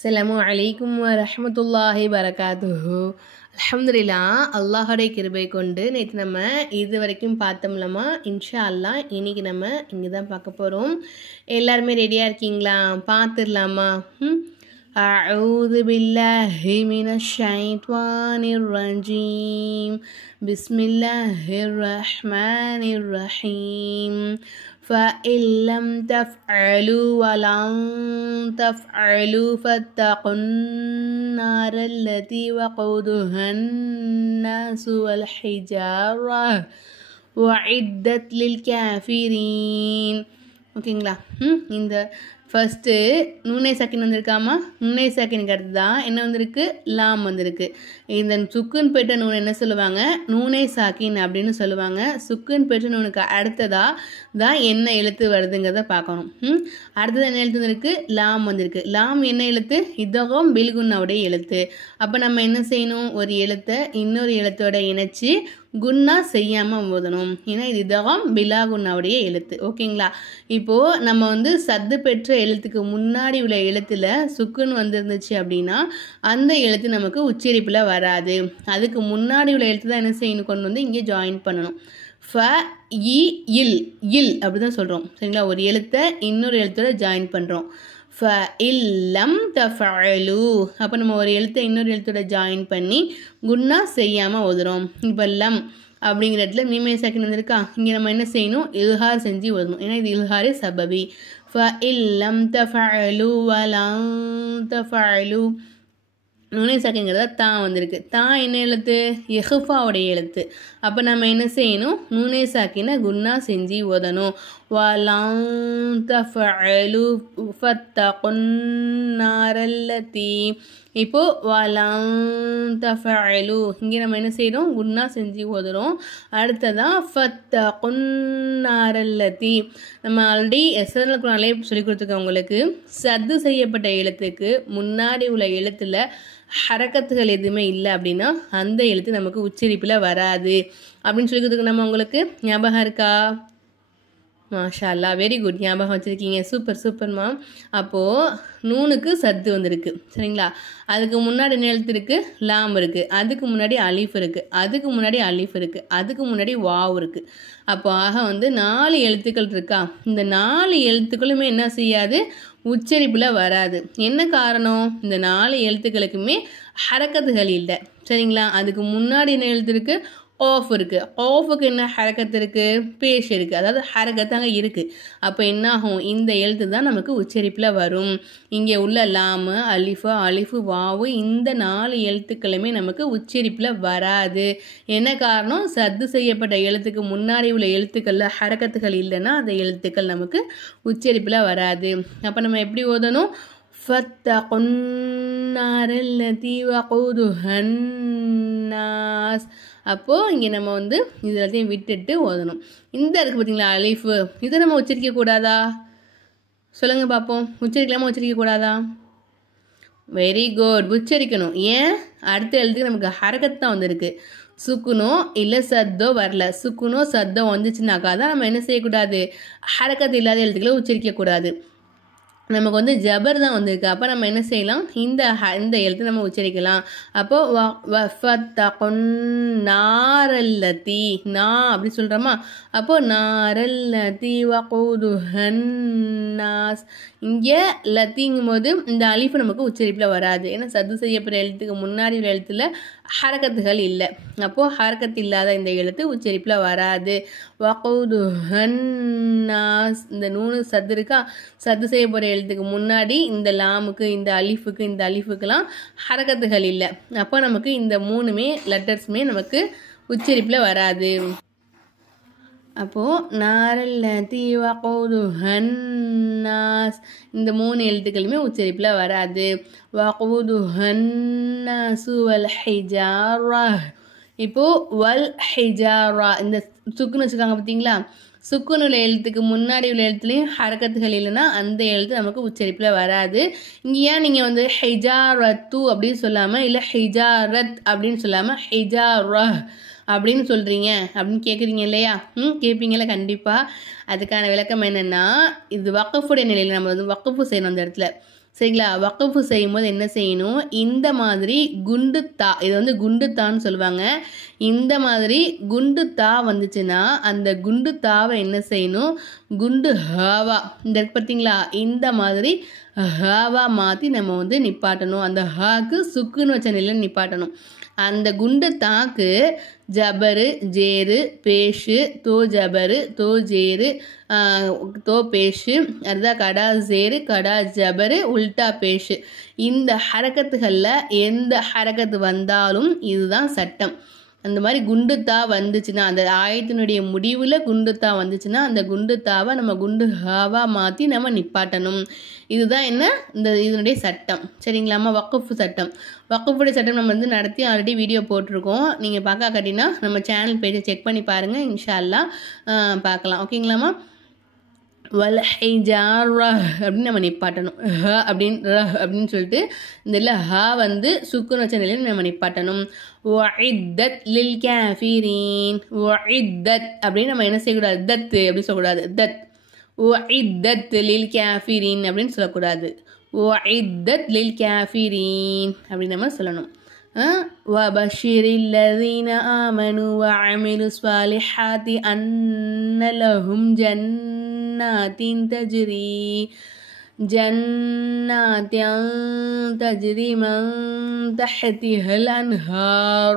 அஸ்ஸலாமு அலைக்கும் வரஹ்மத்துல்லாஹி வரகாத்துஹு. அல்ஹம்துலில்லா, அல்லாஹுடைய கிருபை கொண்டு நேற்று நம்ம இது வரைக்கும் பார்த்தோம்லமா. இன்ஷா அல்லாஹ் இன்னைக்கு நம்ம இங்கே தான் பார்க்க போகிறோம். எல்லாருமே ரெடியாக இருக்கீங்களா? பார்த்துடலாமா? அஊது பில்லாஹி மினஷ் ஷைத்வானிர் ரஜீம். பிஸ்மில்லாஹிர் ரஹ்மானிர் ரஹீம். فإن لم تفعلوا ولن تفعلوا فاتقوا النار التي وقودها الناس والحجارة وعدت للكافرين. ஓகேங்களா? இந்த ஃபஸ்ட்டு நூனை சாக்கின் வந்திருக்காமா? நூனை சாக்கினுக்கு அடுத்து தான் என்ன வந்திருக்கு? லாம் வந்திருக்கு. இந்த சுக்குன் பெற்ற நூன் என்ன சொல்லுவாங்க? நூனை சாக்கின் அப்படின்னு சொல்லுவாங்க. சுக்குன் பெற்ற நூனுக்கு அடுத்ததாக தான் என்ன எழுத்து வருதுங்கிறத பார்க்கணும். அடுத்தது என்ன எழுத்து வந்திருக்கு? லாம் வந்திருக்கு. லாம் என்ன எழுத்து? இதகம் பில்குன்னாவுடைய எழுத்து. அப்போ நம்ம என்ன செய்யணும்? ஒரு எழுத்தை இன்னொரு எழுத்தோட இணைச்சி குன்னா செய்யாமல் ஓதணும். ஏன்னா இது இதகம் பிலாகுன்னாவுடைய எழுத்து. ஓகேங்களா? இப்போது நம்ம சத்து பெற்ற எழுத்துக்கு முன்னாடி உள்ள எழுத்துல சுக்குன்னு வந்திருந்துச்சு அப்படின்னா அந்த எழுத்து நமக்கு உச்சரிப்பில் வராது. அதுக்கு முன்னாடி உள்ள எழுத்து தான் என்ன செய்யணும்? கொண்டு வந்து இங்கே ஜாயின் பண்ணணும். ஃப இ இல் இல் அப்படி தான் சொல்கிறோம். சரிங்களா? ஒரு எழுத்தை இன்னொரு எழுத்தோட ஜாயின் பண்ணுறோம். ஃப இல்லம் தஃபஅலு. அப்போ நம்ம ஒரு எழுத்தை இன்னொரு எழுத்தோட ஜாயின் பண்ணி குன்னா செய்யாமல் ஓதுறோம். இப்போ லம் அப்படிங்கிற இடத்துல மீமே சாக்கின் வந்திருக்கா? இங்கே நம்ம என்ன செய்யணும்? இல்ஹார் செஞ்சு ஓதணும். ஏன்னா இது இல்ஹாரே சபபி. ஃப இல்லம் தஃபஅலு வலன் தஃபஅலு. நூனை சாக்கிங்கிறத தான் வந்திருக்கு. தான் என்ன எழுத்து? இஹ்ஃபாவுடைய எழுத்து. அப்போ நம்ம என்ன செய்யணும்? நூனை சாக்கின குன்னா செஞ்சு ஓதணும். வலன் தஃபஅலு ஃபத்தகுன் நாரல்லதி. இப்போது வலன் தஃபஅலு இங்கே நம்ம என்ன செய்கிறோம்? குன்னா செஞ்சு ஓதுறோம். அடுத்ததான் ஃபத்தகுன் நாரல்லதி. நம்ம ஆல்ரெடி எஸ்எல் குரான்லேயே சொல்லி கொடுத்துருக்கோம் உங்களுக்கு. சத்து செய்யப்பட்ட எழுத்துக்கு முன்னாடி உள்ள எழுத்தில் ஹரக்கத்துகள் எதுவுமே இல்லை அப்படின்னா அந்த எழுத்து நமக்கு உச்சரிப்பில் வராது அப்படின்னு சொல்லி கொடுத்துருக்கோம். நம்ம உங்களுக்கு ஞாபகம் இருக்கா? மாஷா அல்லா, வெரி குட், ஞாபகம் வச்சுருக்கீங்க. சூப்பர் சூப்பர்மா. அப்போது நூனுக்கு சத்து வந்திருக்கு. சரிங்களா? அதுக்கு முன்னாடி என்ன எழுத்து இருக்குது? லாம் இருக்குது. அதுக்கு முன்னாடி அலிஃப் இருக்குது. அதுக்கு முன்னாடி அலிஃப் இருக்குது. அதுக்கு முன்னாடி வாவ் இருக்குது. அப்போ ஆக 4 எழுத்துக்கள் இருக்கா? இந்த 4 எழுத்துக்களுமே என்ன செய்யாது? உச்சரிப்பில் வராது. என்ன காரணம்? இந்த 4 எழுத்துக்களுக்குமே ஹரக்கத்துகள் இல்லை. சரிங்களா? அதுக்கு முன்னாடி என்ன எழுத்து இருக்குது? ஆஃப் இருக்குது. ஆஃபுக்கு என்ன ஹரக்கத்து இருக்குது? பேஷ் இருக்குது. அதாவது ஹரக்கத்து அங்கே இருக்குது. அப்போ என்ன ஆகும்? இந்த எழுத்து தான் நமக்கு உச்சரிப்பில் வரும். இங்கே உள்ள லாமு அலிஃபு அலிஃபு வாவு இந்த 4 எழுத்துக்களுமே நமக்கு உச்சரிப்பில் வராது. என்ன காரணம்? சத்து செய்யப்பட்ட எழுத்துக்கு முன்னாடி உள்ள எழுத்துக்களில் ஹரக்கத்துகள் இல்லைன்னா அந்த எழுத்துக்கள் நமக்கு உச்சரிப்பில் வராது. அப்போ நம்ம எப்படி ஓதணும்? ஃபத்தகுன் நாரல்லதி வகூதுஹன் நாஸ். அப்போது இங்கே நம்ம இது எல்லாத்தையும் விட்டுட்டு ஓதணும். இந்த இருக்குது பார்த்தீங்களா அலிஃபு, இதை நம்ம உச்சரிக்கக்கூடாதா? சொல்லுங்கள் பார்ப்போம். உச்சரிக்கலாமா உச்சரிக்கக்கூடாதா? வெரி குட், உச்சரிக்கணும். ஏன்? அடுத்த எழுத்துக்கு நமக்கு ஹரக்கத் தான் வந்திருக்கு. சுக்குனோ இல்லை சத்தோ வரல. சுக்குனோ சத்தோ வந்துச்சுனாக்கா தான் நம்ம என்ன செய்யக்கூடாது? ஹரக்கத்து இல்லாத எழுத்துக்களை உச்சரிக்கக்கூடாது. நமக்கு ஜபர் தான் வந்திருக்கு. அப்போ நம்ம என்ன செய்யலாம்? இந்த எழுத்து நம்ம உச்சரிக்கலாம். அப்போது வஃபத்தகுன் நாரல்லதி. நா அப்படி சொல்கிறோமா? அப்போது நாரல்லதி வகூதுஹன் நாஸ். இங்கே லத்திங்கும் போது இந்த அலிஃபு நமக்கு உச்சரிப்பில் வராது. ஏன்னா சத்து செய்யப்படுற எழுத்துக்கு முன்னாடி உள்ள எழுத்துல ஹரக்கத்துகள் இல்லை. அப்போது ஹரக்கத்து இல்லாத இந்த எழுத்து உச்சரிப்பில் வராது. வகூதுஹன் நாஸ். இந்த நூனு சத்து இருக்கா? சத்து செய்யப்படுற எழுத்துக்கு முன்னாடி இந்த லாமுக்கு இந்த அலிஃபுக்கெல்லாம் ஹரக்கத்துகள் இல்லை. அப்போ நமக்கு இந்த 3 லெட்டர்ஸுமே நமக்கு உச்சரிப்பில் வராது. அப்போது நாரல்லதி வகூதுஹன் நாஸ் இந்த 3 எழுத்துக்களுமே உச்சரிப்பில் வராது. வகூதுஹன் நாசு வல் ஹிஜாரா. இப்போது வல் ஹிஜாரா இந்த சுக்குன்னு வச்சுருக்காங்க பார்த்தீங்களா? சுக்குன் உள்ள எழுத்துக்கு முன்னாடி உள்ள எழுத்துலையும் ஹரக்கத்துகள் இல்லைன்னா அந்த எழுத்து நமக்கு உச்சரிப்பில் வராது. இங்கே ஏன் நீங்கள் ஹிஜாரத்து அப்படின்னு சொல்லாமல் இல்லை ஹிஜாரத் அப்படின்னு சொல்லாமல் ஹிஜாரா அப்படின்னு சொல்கிறீங்க அப்படின்னு கேட்குறீங்க இல்லையா? கேட்பீங்களா? கண்டிப்பாக. அதுக்கான விளக்கம் என்னென்னா, இது வக்ஃபுடைய நிலையில் நம்ம வக்ஃபு செய்யணும். அந்த இடத்துல சரிங்களா. வக்ஃபு செய்யும்போது என்ன செய்யணும், இந்த மாதிரி குண்டு தா, இது வந்து குண்டு தான்னு சொல்லுவாங்க. இந்த மாதிரி குண்டு தா வந்துச்சுன்னா அந்த குண்டு தாவை என்ன செய்யணும், குண்டு ஹாவா இந்த இருக்கு பார்த்தீங்களா, இந்த மாதிரி ஹாவா மாற்றி நம்ம வந்து நிப்பாட்டணும். அந்த ஹாக்கு சுக்குன்னு வச்ச நிலையில் நிப்பாட்டணும். அந்த குண்டு தாக்கு ஜபரு ஜேரு பேஷு தோ ஜபரு தோ ஜேரு தோ பேஷு அதுதான் கடா ஜேரு கடா ஜபரு உல்டா பேஷு. இந்த ஹரக்கத்துகளில் எந்த ஹரக்கத்து வந்தாலும் இதுதான் சட்டம். அந்த மாதிரி குண்டுத்தா வந்துச்சுன்னா, அந்த ஆயத்தினுடைய முடிவில் குண்டுத்தா வந்துச்சுன்னா அந்த குண்டுத்தாவை நம்ம குண்டு ஹாவா மாற்றி நம்ம நிப்பாட்டணும். இதுதான் என்ன இதனுடைய சட்டம். சரிங்களாம்மா. வக்ஃபு சட்டம், வக்ஃபுடைய சட்டம் நம்ம வந்து நடத்தி ஆல்ரெடி வீடியோ போட்டிருக்கோம். நீங்கள் பார்க்க காட்டினா நம்ம சேனல் பேஜை செக் பண்ணி பாருங்கள், இன்ஷா அல்லாஹ் பார்க்கலாம். ஓகேங்களாம்மா. வல் ஹைஜாரா அப்படின்னு நம்ம நிப்பாட்டணும். ஹ அப்படின்னு சொல்லிட்டு இந்த இல்லை ஹா வந்து சுக்குன்னு வச்ச நிலையில் நம்ம நிப்பாட்டணும். உஇத்தத் லில் காஃபிரீன், உஇத்தத் அப்படின்னு நம்ம என்ன செய்யக்கூடாது, தத்து அப்படி சொல்லக்கூடாது. தத் உஇத்தத் லில் காஃபிரீன் அப்படின்னு சொல்லக்கூடாது. உஇத்தத் லில் காஃபிரீன் அப்படின்னு நம்ம சொல்லணும். وبشر الذين آمنوا وعملوا الصالحات أن لهم جنات تجري من تحتها الأنهار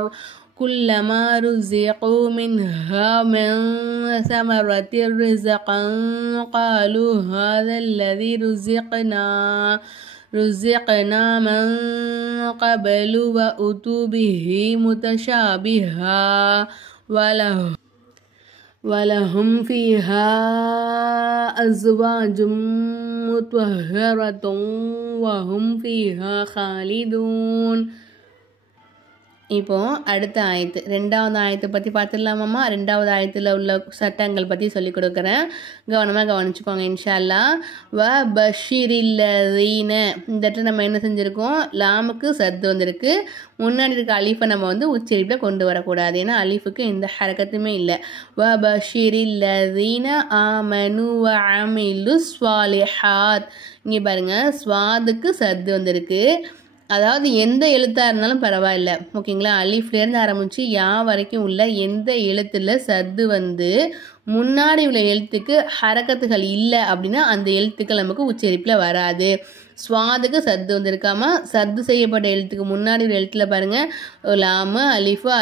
كلما رزقوا منها من ثمرة رزقا قالوا هذا الذي رزقنا من قبل وأتوا به متشابها ولهم فيها أزواج مطهرة وهم فيها خالدون. இப்போ அடுத்த ஆயத்து, ரெண்டாவது ஆயத்தை பற்றி பார்த்துடலாமாம்மா. ரெண்டாவது ஆயத்தில் உள்ள சட்டங்கள் பற்றி சொல்லிக் கொடுக்குறேன், கவனமாக கவனிச்சுக்கோங்க இன்ஷா அல்லாஹ். வ பஷிரில்லதீன, இந்த இடத்துல நம்ம என்ன செஞ்சுருக்கோம், லாமுக்கு சத்து வந்திருக்கு. முன்னாடி இருக்க அலிஃபை நம்ம வந்து உச்சரிப்பில் கொண்டு வரக்கூடாது, ஏன்னா அலிஃபுக்கு எந்த ஹரக்கத்துமே இல்லை. வ பஷிரில்லதீன ஆமனு வ அமிலு ஸ்வாலிஹாத், இங்கே பாருங்கள் ஸ்வாதுக்கு சத்து வந்திருக்கு. அதாவது எந்த எழுத்தாக இருந்தாலும் பரவாயில்ல, ஓகேங்களா. அலிஃப்லேருந்து ஆரம்பித்து யா வரைக்கும் உள்ள எந்த எழுத்தில் சத்து வந்து முன்னாடி உள்ள எழுத்துக்கு ஹரக்கத்துகள் இல்லை அப்படின்னா அந்த எழுத்துக்கள் நமக்கு உச்சரிப்பில் வராது. ஸ்வாதுக்கு சத்து வந்திருக்காம, சத்து செய்யப்பட்ட எழுத்துக்கு முன்னாடி உள்ள எழுத்தில் பாருங்கள் லாமு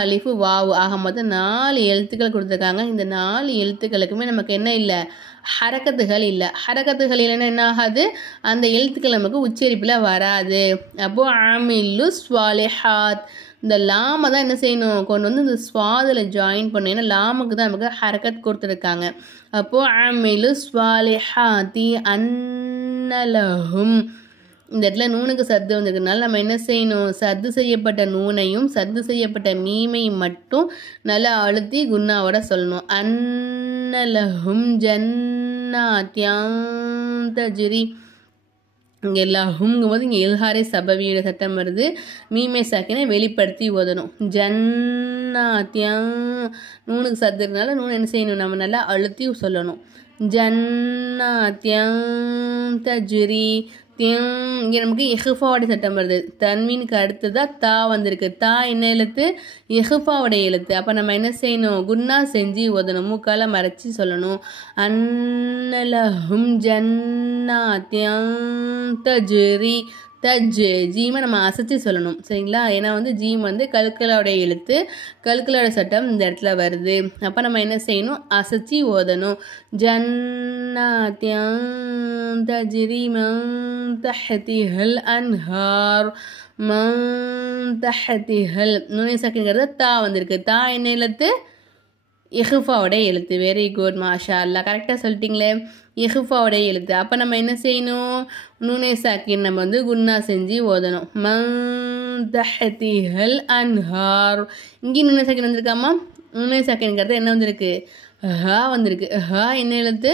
அலிஃபு வாவு ஆக மொத்தம் 4 எழுத்துக்கள் கொடுத்துருக்காங்க. இந்த 4 எழுத்துக்களுக்குமே நமக்கு என்ன இல்லை, ஹரக்கத்துகள் இல்லை. ஹரக்கத்துகள் இல்லைன்னா என்ன ஆகாது, அந்த எழுத்துக்கள் நமக்கு உச்சரிப்பில் வராது. அப்போது ஆமில்லு ஸ்வாலிஹாத், இந்த லாமை தான் என்ன செய்யணும், கொண்டு வந்து இந்த ஸ்வாதில் ஜாயின் பண்ணணும், ஏன்னா லாமுக்கு தான் நமக்கு ஹரக்கத் கொடுத்துருக்காங்க. அப்போது ஆமில்லு ஸ்வாலிஹாத்தி அன்னலஹும், இந்த இடத்துல நூனுக்கு சத்து வந்திருக்கிறதுனால நம்ம என்ன செய்யணும், சத்து செய்யப்பட்ட நூனையும் சத்து செய்யப்பட்ட மீமையும் மட்டும் நல்லா அழுத்தி குன்னாவோட சொல்லணும். அன்னலஹும் ஜன்னாத்யான் தஜ்ரி, இங்கே லஹுங்கும் போது இங்கே இல்ஹாரே சபவியோட சட்டம் வருது. மீமை சாக்கினை வெளிப்படுத்தி ஓதணும். ஜன்னாத்யான், நூனுக்கு சத்து இருக்கிறதுனால நூன் என்ன செய்யணும், நம்ம நல்லா அழுத்தி சொல்லணும். ஜன்னாத்யான் தஜ்ரி, இங்கே நமக்கு இஹ்ஃபாவுடைய சட்டம் வருது. தன்வீனுக்கு அடுத்ததாக தா வந்திருக்கு. தா என்ன எழுத்து, இஹ்ஃபாவுடைய எழுத்து. அப்போ நம்ம என்ன செய்யணும், குன்னா செஞ்சு ஓதணும், மூக்கால மறைச்சி சொல்லணும். அன்னலஹும் ஜன்னாத்யான் தஜ்ரி, ஜீமை நம்ம அசைச்சு சொல்லணும், சரிங்களா. ஏன்னா வந்து ஜீம் வந்து கல்கலோடைய எழுத்து, கல்கலோட சட்டம் இந்த இடத்துல வருது. அப்போ நம்ம என்ன செய்யணும், அசைச்சி ஓதணும். ஜன்னாத்யான் தஜ்ரி மன் தஹ்திஹல் அன்ஹார், மன் தஹ்திஹல், நுனை சக்கிங்கிறது தா வந்திருக்கு. தா என்ன எழுத்து, இஹ்ஃபாவுடைய எழுத்து. வெரி குட், மாஷா அல்லாஹ், கரெக்டாக சொல்லிட்டீங்களே, இஹ்ஃபாவுடைய எழுத்து. அப்போ நம்ம என்ன செய்யணும், நூனே சாக்கின் நம்ம வந்து குன்னா செஞ்சு ஓதணும். மன் தஹ்திஹல் அன்ஹார், இங்கேயும் நூனே சாக்கின் வந்திருக்காமா, நூனே சாக்கின்கிறது என்ன வந்திருக்கு, ஹா வந்திருக்கு. ஹா என்ன எழுத்து,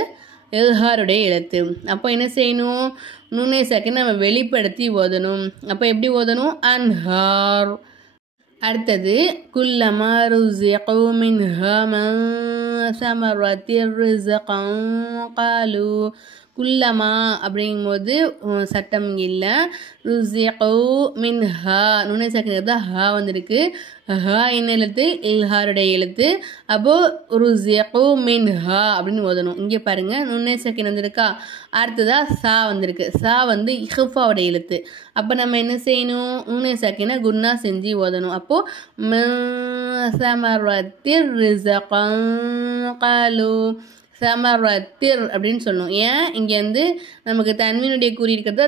இல்ஹாருடைய எழுத்து. அப்போ என்ன செய்யணும், நூனே சாக்கின் நம்ம வெளிப்படுத்தி ஓதணும். அப்போ எப்படி ஓதணும், அன்ஹார். அடுத்தது குல்லமா ருஸிகு மின்ஹா மன் ஸமரத்திர் ரிஸ்கன் காலு, குல்லமா அப்படிங்கும்போது சட்டம் இல்லை. ருஸிகு மின்ஹா நுனை சாக்கின் ஹா வந்திருக்கு. ஹா என்ன எழுத்து? இல்ஹாருடைய எழுத்து. அப்போது ருஸிகு மின்ஹா அப்படின்னு ஓதணும். இங்கே பாருங்கள் நுனை சாக்கின் வந்திருக்கா. அடுத்ததாக சா வந்திருக்கு. சா வந்து இஹ்ஃபாவுடைய எழுத்து. அப்போ நம்ம என்ன செய்யணும்? நுனை சாக்கினை குன்னா செஞ்சு ஓதணும். அப்போது சமரத்திர் ரிஸகன் காலு சமரத்திர் அப்படின்னு சொல்லணும். ஏன் இங்கே வந்து நமக்கு தன்வீனுடைய கூறி இருக்கிறது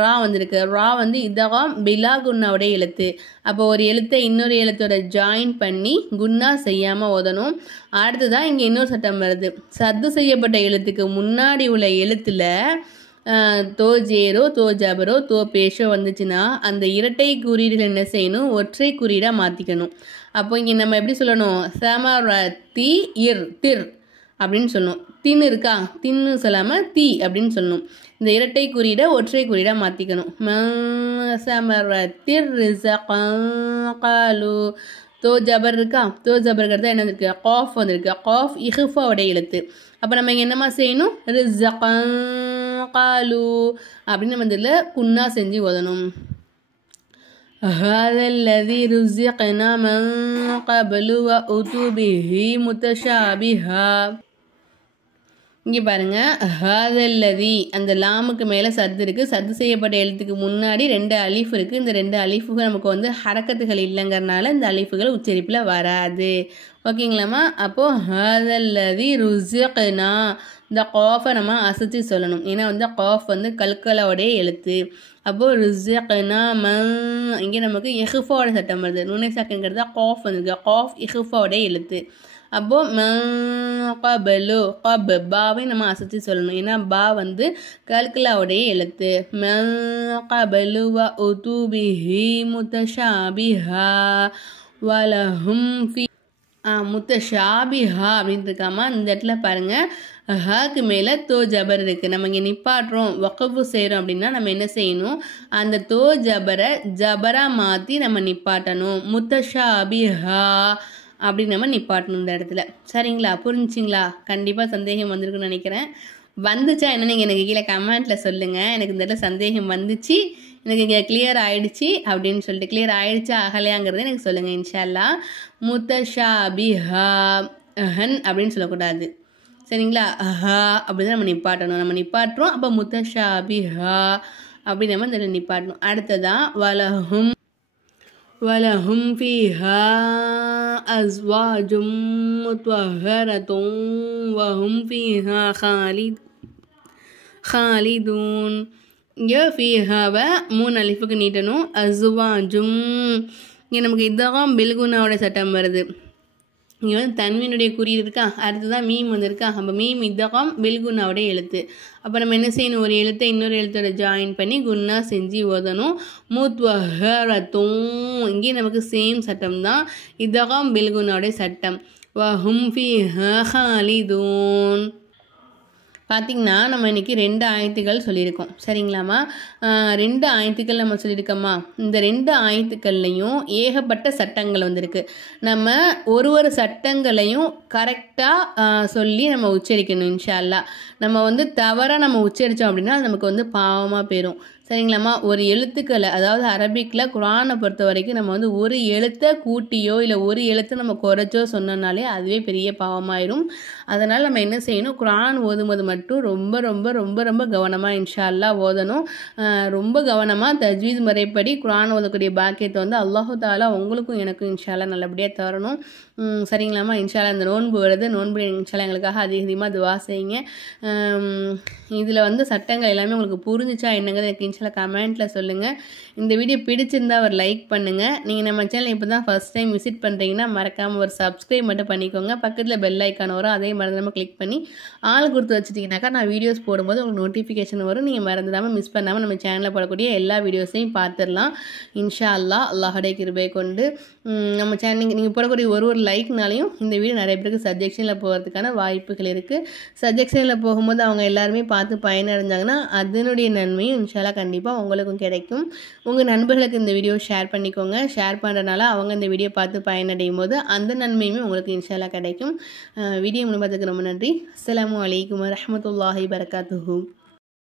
ரா வந்திருக்கு. ரா வந்து இதகம் பிலா குன்னாவுடைய எழுத்து. அப்போ ஒரு எழுத்தை இன்னொரு எழுத்தோட ஜாயின் பண்ணி குன்னா செய்யாமல் ஓதணும். அடுத்ததான் இங்கே இன்னொரு சட்டம் வருது. சத்து செய்யப்பட்ட எழுத்துக்கு முன்னாடி உள்ள எழுத்தில் தோ ஜேரோ தோ ஜபரோ தோ பேஷோ வந்துச்சுன்னா அந்த இரட்டை குறியீடுகள் என்ன செய்யணும்? ஒற்றை குறியீடாக மாற்றிக்கணும். அப்போ இங்கே நம்ம எப்படி சொல்லணும்? சமரத்தி இர் திர் அப்படின்னு சொல்லணும். தின்னு இருக்கா, தின்னு சொல்லாமல் தீ அப்படின்னு சொல்லணும். இந்த இரட்டை குறியீடை ஒற்றை குறியீடாக மாற்றிக்கணும். சமரத்திர் ரிஸகன் தோ ஜபர் இருக்கா. தோ ஜபர்கிறது என்ன இருக்கு? காஃப் வந்திருக்கு. காஃப் இஹ்ஃபாவுடைய எழுத்து. அப்போ நம்ம இங்கே என்னமா செய்யணும்? ரிஸகன் காலு அப்படின்னு நம்ம இதில் குன்னா செஞ்சு ஓதணும். هذا الذي رزقنا من قبل وأتوا به متشابها. இங்கே பாருங்கள் ஹாதல்லதி அந்த லாமுக்கு மேலே சத்து இருக்குது. சத்து செய்யப்பட்ட எழுத்துக்கு முன்னாடி 2 அலிஃப் இருக்குது. இந்த 2 அலிஃபுகள் நமக்கு வந்து ஹரக்கத்துகள் இல்லைங்கிறனால இந்த அலிஃபுகள் உச்சரிப்பில் வராது. ஓகேங்களாம்மா? அப்போது ஹாதல்லதி ருஸிக்னா இந்த காஃபை நம்ம அசைச்சு சொல்லணும். ஏன்னா வந்து காஃப் வந்து கல்கலாவுடைய எழுத்து. அப்போது ருஸிக்னா இங்கே நமக்கு இஹ்ஃபாவோட சட்டம் வருது. நுனை சாக்குங்கிறது காஃப் வந்துருக்கு. காஃப் இஹ்ஃபாவோடைய எழுத்து. அப்போது கபலு கப் பாவை நம்ம அசைச்சு சொல்லணும். ஏன்னா பா வந்து கல்கலாவுடைய எழுத்து. கபலு வ உதுபிஹி முத்தஷாபிஹா வலஹும் ஃபி முத்தஷாபிஹா அப்படின்னு இருக்காமா. இந்த இடத்துல பாருங்கள் ஹாக்கு மேலே தோ ஜபர் இருக்குது. நம்ம இங்கே நிப்பாட்டுறோம் வக்ஃபு செய்கிறோம் அப்படின்னா நம்ம என்ன செய்யணும்? அந்த தோ ஜபரை ஜபராக மாற்றி நம்ம நிப்பாட்டணும். முத்தஷாபிஹா அப்படி நம்ம நிப்பாட்டணும் இந்த இடத்துல. சரிங்களா? புரிஞ்சிங்களா? கண்டிப்பாக சந்தேகம் வந்திருக்குன்னு நினைக்கிறேன். வந்துச்சா என்ன நீங்கள் எனக்கு கீழே கமெண்ட்டில் சொல்லுங்கள். எனக்கு இந்த இடத்துல சந்தேகம் வந்துச்சு, எனக்கு இங்கே கிளியர் ஆகிடுச்சி அப்படின்னு சொல்லிட்டு, கிளியர் ஆகிடுச்சா ஆகலையாங்கிறத எனக்கு சொல்லுங்கள் இன்ஷா அல்லாஹ். முத்தஷாபிஹா ஹன் அப்படின்னு சொல்லக்கூடாது. சரிங்களா? ஹா அப்படி தான் நம்ம நிப்பாட்டணும். நம்ம நிப்பாட்டுறோம். அப்போ முத்தஷாபிஹா அப்படி நம்ம இந்த நிப்பாட்டணும். அடுத்ததான் வலஹும் ஃபீஹா அஸ்வாஜும் முத்வஹரத்தும் வஹும் ஃபீஹா खालिदून. இங்கே ஃபீஹாவை 3 அலிஃபுக்கு நீட்டணும். அஸ்வாஜும் இங்கே நமக்கு இதகம் பில்குனாவோட சட்டம் வருது. இங்கே வந்து தன்வீனுடைய குறியீடு இருக்கா. அடுத்ததான் மீம் வந்துருக்கா. அப்போ மீம் இதகம் பில்குனாவுடைய எழுத்து. அப்போ நம்ம என்ன செய்யணும்? ஒரு எழுத்தை இன்னொரு எழுத்தோட ஜாயின் பண்ணி குன்னா செஞ்சு ஓதணும். முத்வஹரத்தும் இங்கே நமக்கு சேம் சட்டம் தான். இதகம் பில்குனாவுடைய சட்டம். வஹும் ஃபீஹா खालिदून. பார்த்திங்கன்னா நம்ம இன்றைக்கி 2 ஆயத்துக்கள் சொல்லியிருக்கோம். சரிங்களாம்மா? 2 ஆயத்துக்கள் நம்ம சொல்லியிருக்கோம்மா. இந்த 2 ஆயத்துக்கள்லையும் ஏகப்பட்ட சட்டங்கள் வந்திருக்கு. நம்ம ஒரு சட்டங்களையும் கரெக்டாக சொல்லி நம்ம உச்சரிக்கணும் இன்ஷா அல்லாஹ். நம்ம வந்து தவறாக நம்ம உச்சரித்தோம் அப்படின்னா நமக்கு வந்து பாவமாக போயிடும். சரிங்களாம்மா? ஒரு எழுத்துக்களை அதாவது அரபிக்கில் குரானை பொறுத்த வரைக்கும் நம்ம வந்து ஒரு எழுத்தை கூட்டியோ இல்லை ஒரு எழுத்தை நம்ம குறைச்சோ சொன்னோம்னாலே அதுவே பெரிய பாவமாயிரும். அதனால் நம்ம என்ன செய்யணும்? குரான் ஓதும்போது மட்டும் ரொம்ப ரொம்ப ரொம்ப ரொம்ப கவனமாக இன்ஷா அல்லாஹ் ஓதணும். ரொம்ப கவனமாக தஜ்வீத் முறைப்படி குரான் ஓதக்கூடிய பாக்கியத்தை வந்து அல்லாஹு தாலா உங்களுக்கும் எனக்கும் இன்ஷா அல்லாஹ் நல்லபடியாக தரணும். சரிங்களாம்மா? இன்ஷா அல்லாஹ் இந்த நோன்பு வருது. நோன்பு இன்ஷா அல்லாஹ் எங்களுக்காக அதிகமாக துவா செய்யுங்க. இதில் வந்து சட்டங்கள் எல்லாமே உங்களுக்கு புரிஞ்சிச்சா என்னங்கிறது எனக்கு இன்ஷா அல்லாஹ் கமெண்ட்டில் சொல்லுங்கள். இந்த வீடியோ பிடிச்சிருந்தா ஒரு லைக் பண்ணுங்கள். நீங்கள் நம்ம சேனல் இப்போ தான் ஃபஸ்ட் டைம் விசிட் பண்ணுறீங்கன்னா மறக்காமல் ஒரு சப்ஸ்கிரைப் மட்டும் பண்ணிக்கோங்க. பக்கத்தில் பெல் ஐக்கான் வரும், அதே மறந்துடாமல் கிளிக் பண்ணி ஆள் கொடுத்து வச்சுட்டிங்கனாக்கா நான் வீடியோஸ் போடும்போது உங்களுக்கு நோட்டிஃபிகேஷன் வரும். நீங்கள் மறந்துடாமல் மிஸ் பண்ணாமல் நம்ம சேனலில் போடக்கூடிய எல்லா வீடியோஸையும் பார்த்துடலாம் இன்ஷா அல்லாஹ். அல்லாஹுடைய கிருபை கொண்டு நம்ம சேனல் நீங்கள் போடக்கூடிய ஒரு லைக்னாலையும் இந்த வீடியோ நிறைய பேருக்கு சஜெக்ஷனில் போகிறதுக்கான வாய்ப்புகள் இருக்குது. சஜெக்ஷனில் போகும்போது அவங்க எல்லாருமே பார்த்து பயனடைஞ்சாங்கன்னா அதனுடைய நன்மையும் இன்ஷா அல்லாஹ் கண்டிப்பாக உங்களுக்கும் கிடைக்கும். உங்கள் நண்பர்களுக்கு இந்த வீடியோ ஷேர் பண்ணிக்கோங்க. ஷேர் பண்ணுறதுனால அவங்க இந்த வீடியோ பார்த்து பயனடையும் போது அந்த நன்மையுமே உங்களுக்கு இன்ஷா அல்லாஹ் கிடைக்கும். வீடியோ முழுவதுக்கு ரொம்ப நன்றி. அஸ்ஸலாமு அலைக்கும் வரஹ்மத்துல்லாஹி வபரகாத்துஹு.